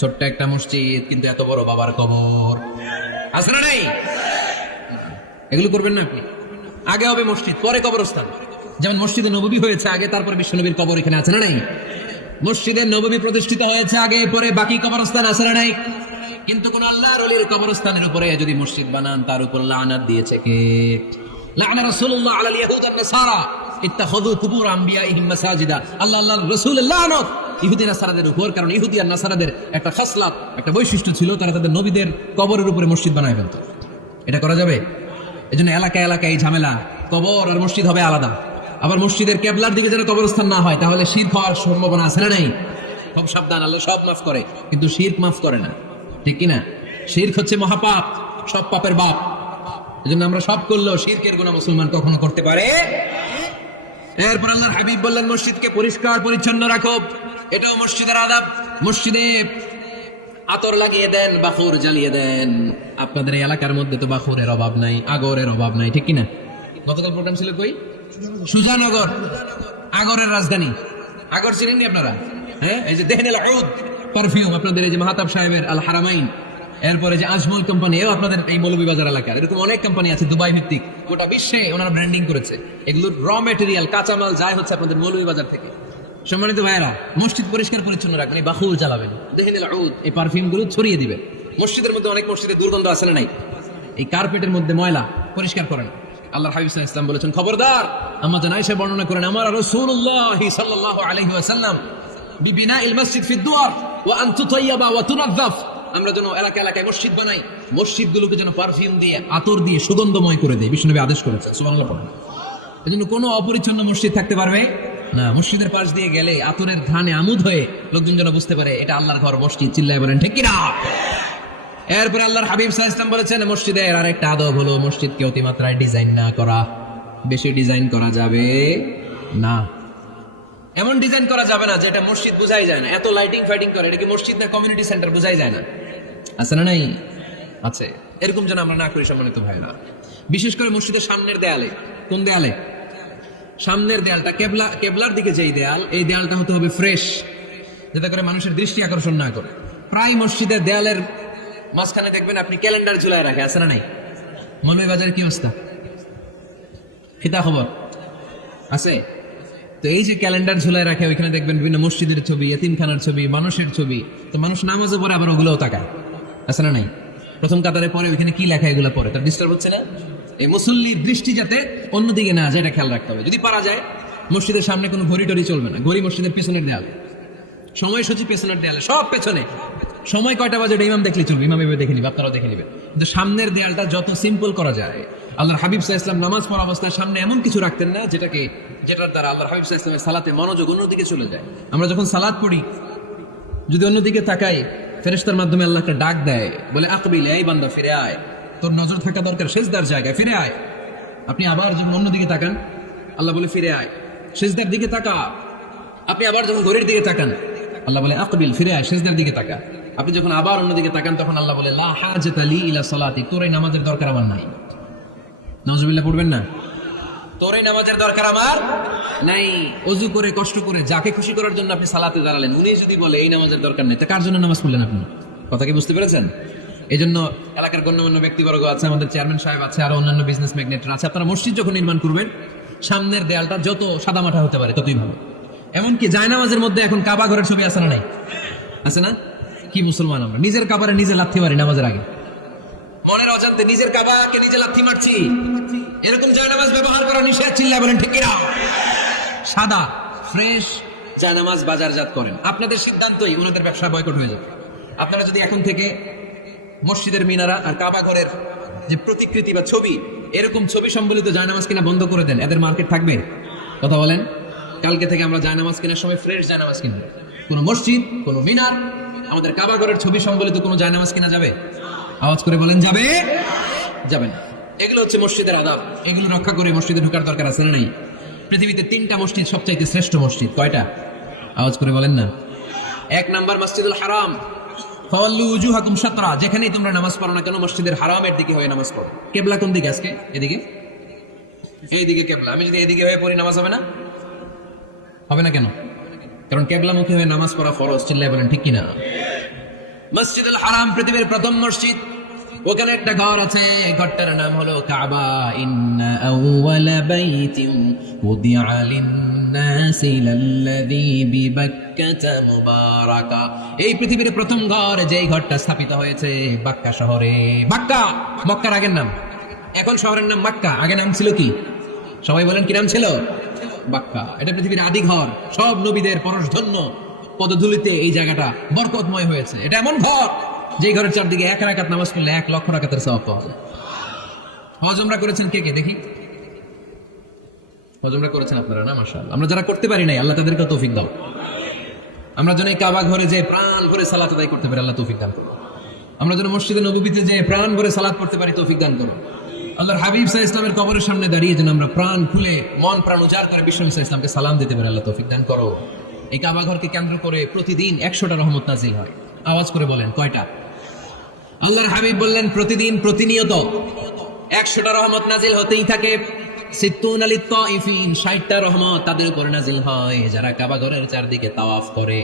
ছোট্ট একটা মসজিদ, কিন্তু এত বড় বাবার কবর আছে না নাই? এগুলো করবেন না আপনি। আগে হবে মসজিদ, পরে কবরস্থান। যেমন মসজিদে নববী হয়েছে আগে, তারপর বিশ্বনবীর কবর এখানে আছে না নাই? মসজিদে নববী প্রতিষ্ঠিত হয়েছে আগে, পরে বাকি কবরস্থান আছে না নাই? কিন্তু কোন আল্লাহর ওলির কবরস্থানের উপরে যদি মসজিদ বানান, তার উপর লানাত দিয়েছে কে? লানা রাসূলুল্লাহ আলাল ইয়াহুদ ওয়ান নাসারা ইত্তাখাযু কুবুর আমবিয়াইহিম মাসাজিদা। আল্লাহর রাসূলের লানত ইহুদি নাসারাদের উপর, কারণ ইহুদি আর নাসারাদের একটা খাসলাত, একটা বৈশিষ্ট্য ছিল, তারা তাদের নবীদের কবরের উপরে মসজিদ বানায় ফেলত। এটা করা যাবে? এজন্য এলাকায় এলাকায় এই ঝামেলা, কবর আর মসজিদ হবে আলাদা। আবার মসজিদের কেবলার দিকে যেন কবরস্থান না হয়, তাহলে শিরক হওয়ার সম্ভাবনা আছে না নাই? খুব সাবধান, আল্লাহ সব মাফ করে কিন্তু শিরক মাফ করে না, ঠিক কিনা? শিরক হচ্ছে মহাপাপ, সব পাপের বাপ। এজন্য আমরা সব করলেও শিরকের গুনাহ মুসলমান কখনো করতে পারে। এরপর আল্লাহর হাবিব বললেন, মসজিদকে পরিষ্কার পরিচ্ছন্ন রাখো, এটাও মসজিদের আদাব। মসজিদে আতর লাগিয়ে দেন, বাখুর জ্বালিয়ে দেন। আপনাদের এই এলাকার মধ্যে তো বাখুরের অভাব নাই, আগরের অভাব নাই, ঠিক কিনা? গতকাল প্রোগ্রাম ছিল কই? সুজানগর, আগরের রাজধানী। আগর চিনেন নি আপনারা? হ্যাঁ, এই যে দেহনেল উদ পারফিউম, আপনাদের এই যে মাহতাব সাহেবের আল হারামাইন, এরপরে যে আজমল কোম্পানি, এও আপনাদের এই মৌলভীবাজার এলাকার। এরকম অনেক কোম্পানি আছে দুবাই ভিত্তিক, গোটা বিশ্বে ওনারা ব্র্যান্ডিং করেছে। এগুলোর র ম্যাটেরিয়াল, কাঁচামাল যায় হচ্ছে আপনাদের মৌলভীবাজার থেকে। সম্মানিত ভাইয়েরা, মসজিদ পরিষ্কার পরিচ্ছন্ন রাখবেন, এই বাখুল জ্বালাবেন, দেহনেল উদ, এই পারফিউম গুলো ছড়িয়ে দিবেন। মসজিদের মধ্যে অনেক মসজিদে দুর্গন্ধ আছে না নাই? এই কার্পেটের মধ্যে ময়লা, পরিষ্কার করেন। আল্লাহর হাবিব সাল্লাল্লাহু আলাইহি ওয়াসাল্লাম বলেছেন, খবরদার। আম্মা জান আয়েশা বর্ণনা করেন, আমার রাসূলুল্লাহ সাল্লাল্লাহু আলাইহি ওয়াসাল্লাম বিবিনাইল মসজিদ ফি দুয়ার ওয়া আন তুতাইয়াবা ওয়া তুনাযযাফ, আমরা যেন এলাকা এলাকায় মসজিদ বানাই, মসজিদগুলোকে যেন পারফিউম দিয়ে, আতর দিয়ে সুগন্ধময় করে দেয়, বিষ্ণু নবী আদেশ করেছেন। সুবহানাল্লাহ পড়েন। এজন্য কোনো অপরিচ্ছন্ন মসজিদ থাকতে পারবে না। মসজিদের পাশ দিয়ে গেলে আতরের ঘ্রাণে আমোদ হয়ে লোকজন যেন বুঝতে পারে এটা আল্লাহর ঘর, মসজিদ। চিল্লায় বলেন ঠিক কিনা? এরপর আল্লাহর হাবিব সাল্লাল্লাহু আলাইহি ওয়াসাল্লাম বলেছেন, মসজিদের আরেকটা আদব হলো মসজিদকে অতিমাত্রায় ডিজাইন না করা। বেশি ডিজাইন করা যাবে না। এমন ডিজাইন করা যাবে না যেটা মসজিদ বোঝাই যায় না। এত লাইটিং ফাইটিং করে, এটা কি মসজিদ না কমিউনিটি সেন্টার বোঝাই যায় না? আছে না নাই? আছে। এরকম যেন আমরা না করি সম্মানিত ভাইরা। বিশেষ করে মসজিদের সামনের দেয়ালে। কোন দেয়ালে? সামনের দেয়ালটা, কেবলার দিকে যেই দেয়াল, এই দেয়ালটা হতে হবে ফ্রেশ, যাতে করে মানুষের দৃষ্টি আকর্ষণ না করে। প্রায় মসজিদের দেয়ালের মাঝখানে দেখবেন আপনি ক্যালেন্ডার ঝুলায় রাখে, আছে না নাই? মৌলভীবাজারের কি অবস্থা? খিতা খবর আছে তো? এই যে ক্যালেন্ডার ঝুলায় রাখে, ওইখানে দেখবেন বিভিন্ন মসজিদের ছবি, এতিমখানার ছবি, মানুষের ছবি। তো মানুষ নামাজে পড়ে আবার ওগুলোও তাকায়, আছে না নাই? প্রথম কাতারে পরে ওইখানে কি লেখা, এগুলো পরে তার ডিস্টার্ব হচ্ছে না? এই মুসল্লির দৃষ্টি যাতে অন্যদিকে না যায় এটা খেয়াল রাখতে হবে। যদি পারা যায় মসজিদের সামনে কোনো ঘড়ি টড়ি চলবে না, ঘড়ি মসজিদের পেছনের দেয়ালে, সময়সূচি পেছনের দেয়ালে, সব পেছনে। সময় কয়টা বাজে ওটা ইমাম দেখলে চলবে, ইমাম এভাবে দেখে নিবে, আপনারাও দেখে নিবেন। কিন্তু সামনের দেয়ালটা যত সিম্পল করা যায়। আল্লাহর হাবিব সাল্লাল্লাহু আলাইহি ওয়াসাল্লাম নামাজ পড়া অবস্থায় সামনে এমন কিছু রাখতেন না যেটার দ্বারা আল্লাহর হাবিব সাল্লাল্লাহু আলাইহি ওয়াসাল্লামের সালাতে মনোযোগ অন্যদিকে চলে যায়। আমরা যখন সালাত পড়ি যদি অন্যদিকে তাকাই, ফেরেশতার মাধ্যমে আল্লাহ একটা ডাক দেয়, বলে আকবিল, এই বান্দা ফিরে আয়, তোর নজর থাকা দরকার সিজদার জায়গায়, ফিরে আয়। আপনি আবার যখন অন্যদিকে তাকান আল্লাহ বলে ফিরে আয়, সিজদার দিকে তাকা। আপনি আবার যখন ঘড়ির দিকে তাকান আল্লাহ বলে আকবিল, ফিরে আয়, সিজদার দিকে তাকা। আপনি যখন আবার অন্যদিকে তাকান তখন আল্লাহ বলে লা হাজাতা লি ইলা সালাতি, তোর এই নামাজের দরকার আমার নাই। নাউজুবিল্লাহ পড়বেন না? তোর এই নামাজের দরকার আমার নাই। ওযু করে কষ্ট করে যাকে খুশি করার জন্য আপনি সালাতে দাঁড়ালেন, উনি যদি বলে এই নামাজের দরকার নেই, তা কার জন্য নামাজ পড়লেন আপনি? কথা কি বুঝতে পেরেছেন? এই জন্য এলাকার গণ্যমান্য ব্যক্তিবর্গ আছে, আমাদের চেয়ারম্যান সাহেব আছে, আরো অন্যান্য বিজনেস ম্যাগনেটরা আছে, আপনারা মসজিদ যখন নির্মাণ করবেন সামনের দেয়ালটা যত সাদামাটা হতে পারে ততই ভালো। এমনকি জায়নামাজের মধ্যে এখন কাবা ঘরের ছবি আছে না? নাই? আছে না? কি মুসলমান আমরা, নিজের কাবারে নিজে লাথি মারি নামাজের আগে, মনের অজান্তে নিজের কাবাকে নিজে লাথি মারছি। এরকম জায়নামাজ ব্যবহার করা নিষেধ, চিল্লায় বলেন ঠিক কিনা? সাদা ফ্রেশ জায়নামাজ বাজারজাত করেন, আপনাদের সিদ্ধান্তই ওনাদের ব্যবসা বয়কট হয়ে যাবে। আপনারা যদি এখন থেকে মসজিদের মিনারা আর কাবা ঘরের যে প্রতিকৃতি বা ছবি, এরকম ছবি সম্বলিত জায়নামাজ কিনা বন্ধ করে দেন, এদের মার্কেট থাকবে? কথা বলেন। কালকে থেকে আমরা জায়নামাজ কেনার সময় ফ্রেশ জায়নামাজ কিনব। কোনো মসজিদ, কোনো মিনার, আমাদের কাবা ঘরের ছবি সম্বলিত কোনো জায়নামাজ কিনা যাবে? আওয়াজ করে বলেন যাবে? যাবে না। এগুলো হচ্ছে মসজিদের আদাব, এগুলো রক্ষা করে মসজিদে ঢোকার দরকার আছে না নাই? পৃথিবীতে 3টা মসজিদ সবচাইতে শ্রেষ্ঠ মসজিদ, কয়টা? আওয়াজ করে বলেন না। 1 নাম্বার মসজিদুল হারাম, ফাওয়াল্লু উজুহাকুম শাতরা, যেখানেই তোমরা নামাজ পড়ো না কেন মসজিদের হারামের দিকে হয়ে নামাজ পড়ো। কিবলা কোন দিকে আজকে? এদিকে, এইদিকে কিবলা। আমি যদি এদিকে হয়ে পড়ি নামাজ হবে না? হবে না কেন? কারণ কিবলামুখী হয়ে নামাজ পড়া ফরজ। চিল্লায় বলেন ঠিক কিনা? মসজিদুল হারাম পৃথিবীর প্রথম মসজিদ, ওখানে একটা ঘর আছে, ঘরটার নাম হলো কাবা। ইন্না আউওয়ালা বাইতিন উদিআ লিন-নাসি লাল্লাযী বিবাক্কাতা মুবারাকা। এই পৃথিবীর প্রথম ঘর, যেই ঘরটা স্থাপিত হয়েছে বাক্কা শহরে। বাক্কা মক্কার আগের নাম, এখন শহরের নাম বাক্কা, আগে নাম ছিল কি? সবাই বলেন কি নাম ছিল? বাক্কা। এটা পৃথিবীর আদি ঘর, সব নবীদের পরশধন্য পদধূলিতে এই জায়গাটা বরকতময় হয়েছে। এটা এমন ঘর যে ঘরের চারদিকে 1 রাকাত নামাজ পড়লে 1 লক্ষ রাকাতের সওয়াব পাওয়া যায়। হজ উমরা করেছেন কে কে দেখি? হজ উমরা করেছেন আপনারা না? মাশাআল্লাহ। আমরা যারা করতে পারি নাই আল্লাহ তাদেরকে তৌফিক দাও। আমরা যেন এই কাবা ঘরে যে প্রাণ ভরে সালাত আদায় করতে পারি, আল্লাহ তৌফিক দান করুন। আমরা যেন মসজিদে নববীতে যে প্রাণ ভরে সালাত পড়তে পারি, তৌফিক দান করুন। আল্লাহর হাবিব সাল্লাল্লাহু আলাইহি ওয়াসাল্লামের কবরের সামনে দাঁড়িয়ে যেন আমরা প্রাণ খুলে মন প্রাণ উজাড় করে বিশ্বনবী সাল্লাল্লাহু আলাইহি ওয়াসাল্লামকে সালাম দিতে পারি, আল্লাহ তৌফিক দান করো। এই কাবা ঘরকে কেন্দ্র করে প্রতিদিন 100টা রহমত নাজিল হয়। আওয়াজ করে বলেন কয়টা? আল্লাহর হাবিব বললেন প্রতিদিন প্রতিনিয়ত 100টা রহমত নাজিল হতেই থাকে। 60টা রহমত তাদের উপর নাজিল হয় যারা কাবা ঘরের চারদিকে তাওয়াফ করে।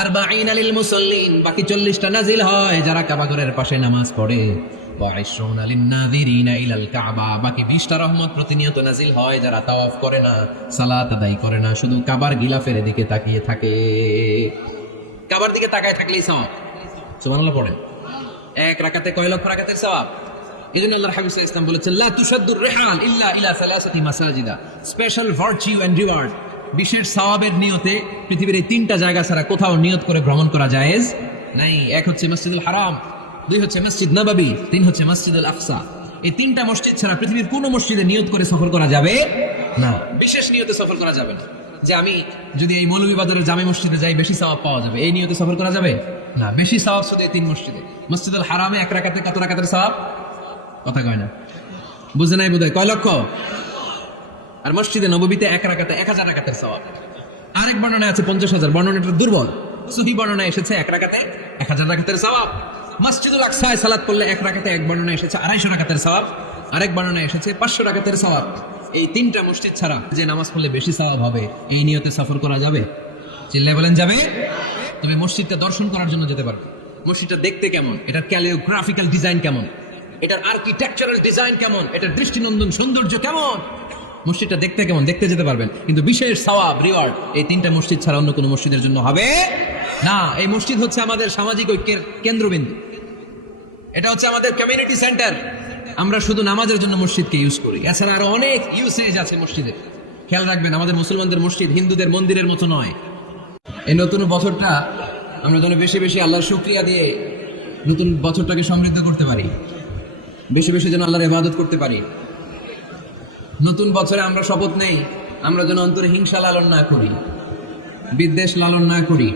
40 লিল মুসাল্লিন, বাকি 40টা নাজিল হয় যারা কাবা ঘরের পাশে নামাজ পড়ে। 20 লিন নাযিরিনা ইলাল কাবা, বাকি 20টা রহমত প্রতিনিয়ত নাজিল হয় যারা তাওয়াফ করে না, সালাত আদায় করে না, শুধু কাবার গিলাফের দিকে তাকিয়ে থাকে। কাবার দিকে তাকায় থাকলেই সওয়াব। সুবহানাল্লাহ পড়েন। 1 রাকাতে কয় লক্ষ রাকাতের সওয়াব। এজন্য আল্লাহর হাবিব সাল্লাল্লাহু আলাইহি ওয়াসাল্লাম বলেছেন লা তুশাদ্দুর রিহাল ইল্লা ইলা সালাসাতি মাসাজিদা, স্পেশাল ভার্চু এন্ড রিওয়ার্ড, বিশেষ সওয়াবের নিয়তে পৃথিবীর এই 3টা জায়গা ছাড়া কোথাও নিয়ত করে ভ্রমণ করা জায়েজ নাই। 1 হচ্ছে মসজিদুল হারাম, 2 হচ্ছে মসজিদ নববী, 3 হচ্ছে মসজিদুল আকসা। এই 3টা মসজিদ ছাড়া পৃথিবীর কোনো মসজিদে নিয়ত করে সফর করা যাবে না, বিশেষ নিয়তে সফর করা যাবে না। যে আমি যদি এই মৌলভীবাজারের জামে মসজিদে যাই বেশি সওয়াব পাওয়া যাবে, এই নিয়তে সফর করা যাবে না। বেশি সওয়াব শুধু এই 3 মসজিদে। মসজিদুল হারামে 1 রাকাতে কত রাকাতের সওয়াব? কথা কয় না, বুঝে নাই বোধহয়, কয় লক্ষ। আর মসজিদে নববীতে 1 রাকাতে 1000 রাকাতের সওয়াব। আরেক বর্ণনা আছে 50,000, বর্ণনাটা দুর্বল। সহিহ বর্ণনা এসেছে 1 রাকাতে 1000 রাকাতের সওয়াব। মসজিদুল আকসায় সালাত পড়লে 1 রাকাতে, এক বর্ণনা এসেছে 250 রাকাতের সওয়াব, আরেক বর্ণনা এসেছে 500 রাকাতের সওয়াব। এই 3টা মসজিদ ছাড়া যে নামাজ পড়লে বেশি সওয়াব হবে, এই নিয়তে সফর করা যাবে? চিল্লায় বলেন যাবে। তবে মসজিদটা দর্শন করার জন্য যেতে পারবে। মসজিদটা দেখতে কেমন, এটার ক্যালিওগ্রাফিক্যাল ডিজাইন কেমন, এটার আর্কিটেকচারাল ডিজাইন কেমন, এটার দৃষ্টিনন্দন সৌন্দর্য কেমন, মসজিদটা দেখতে কেমন, দেখতে যেতে পারবেন। কিন্তু বিশেষ সওয়াব রিওয়ার্ড এই 3টা মসজিদ ছাড়া অন্য কোনো মসজিদের জন্য হবে না। এই মসজিদ হচ্ছে আমাদের সামাজিক ঐক্যের কেন্দ্রবিন্দু, এটা হচ্ছে আমাদের কমিউনিটি সেন্টার। আমরা শুধু নামাজের জন্য মসজিদকে ইউজ করি, এছাড়া আরো অনেক ইউসেজ আছে মসজিদের। খেয়াল রাখবেন, আমাদের মুসলমানদের মসজিদ হিন্দুদের মন্দিরের মতো নয়। এই নতুন বছরটা আমরা যেন বেশি বেশি আল্লাহর শুকরিয়া দিয়ে নতুন বছরটাকে সমৃদ্ধ করতে পারি, বেশি বেশি যেন আল্লাহর ইবাদত করতে পারি। নতুন বছরে আমরা শপথ নেই, আমরা যেন অন্তরে হিংসা লালন না করি, বিদ্বেষ লালন না করি,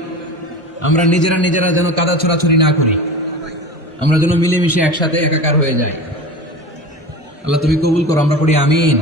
আমরা নিজেরা যেন কাদা ছোড়াছুরি না করি, আমরা যেন মিলেমিশে একসাথে একাকার হয়ে যাই। আল্লাহ তুমি কবুল করো, আমরা পড়ি আমিন।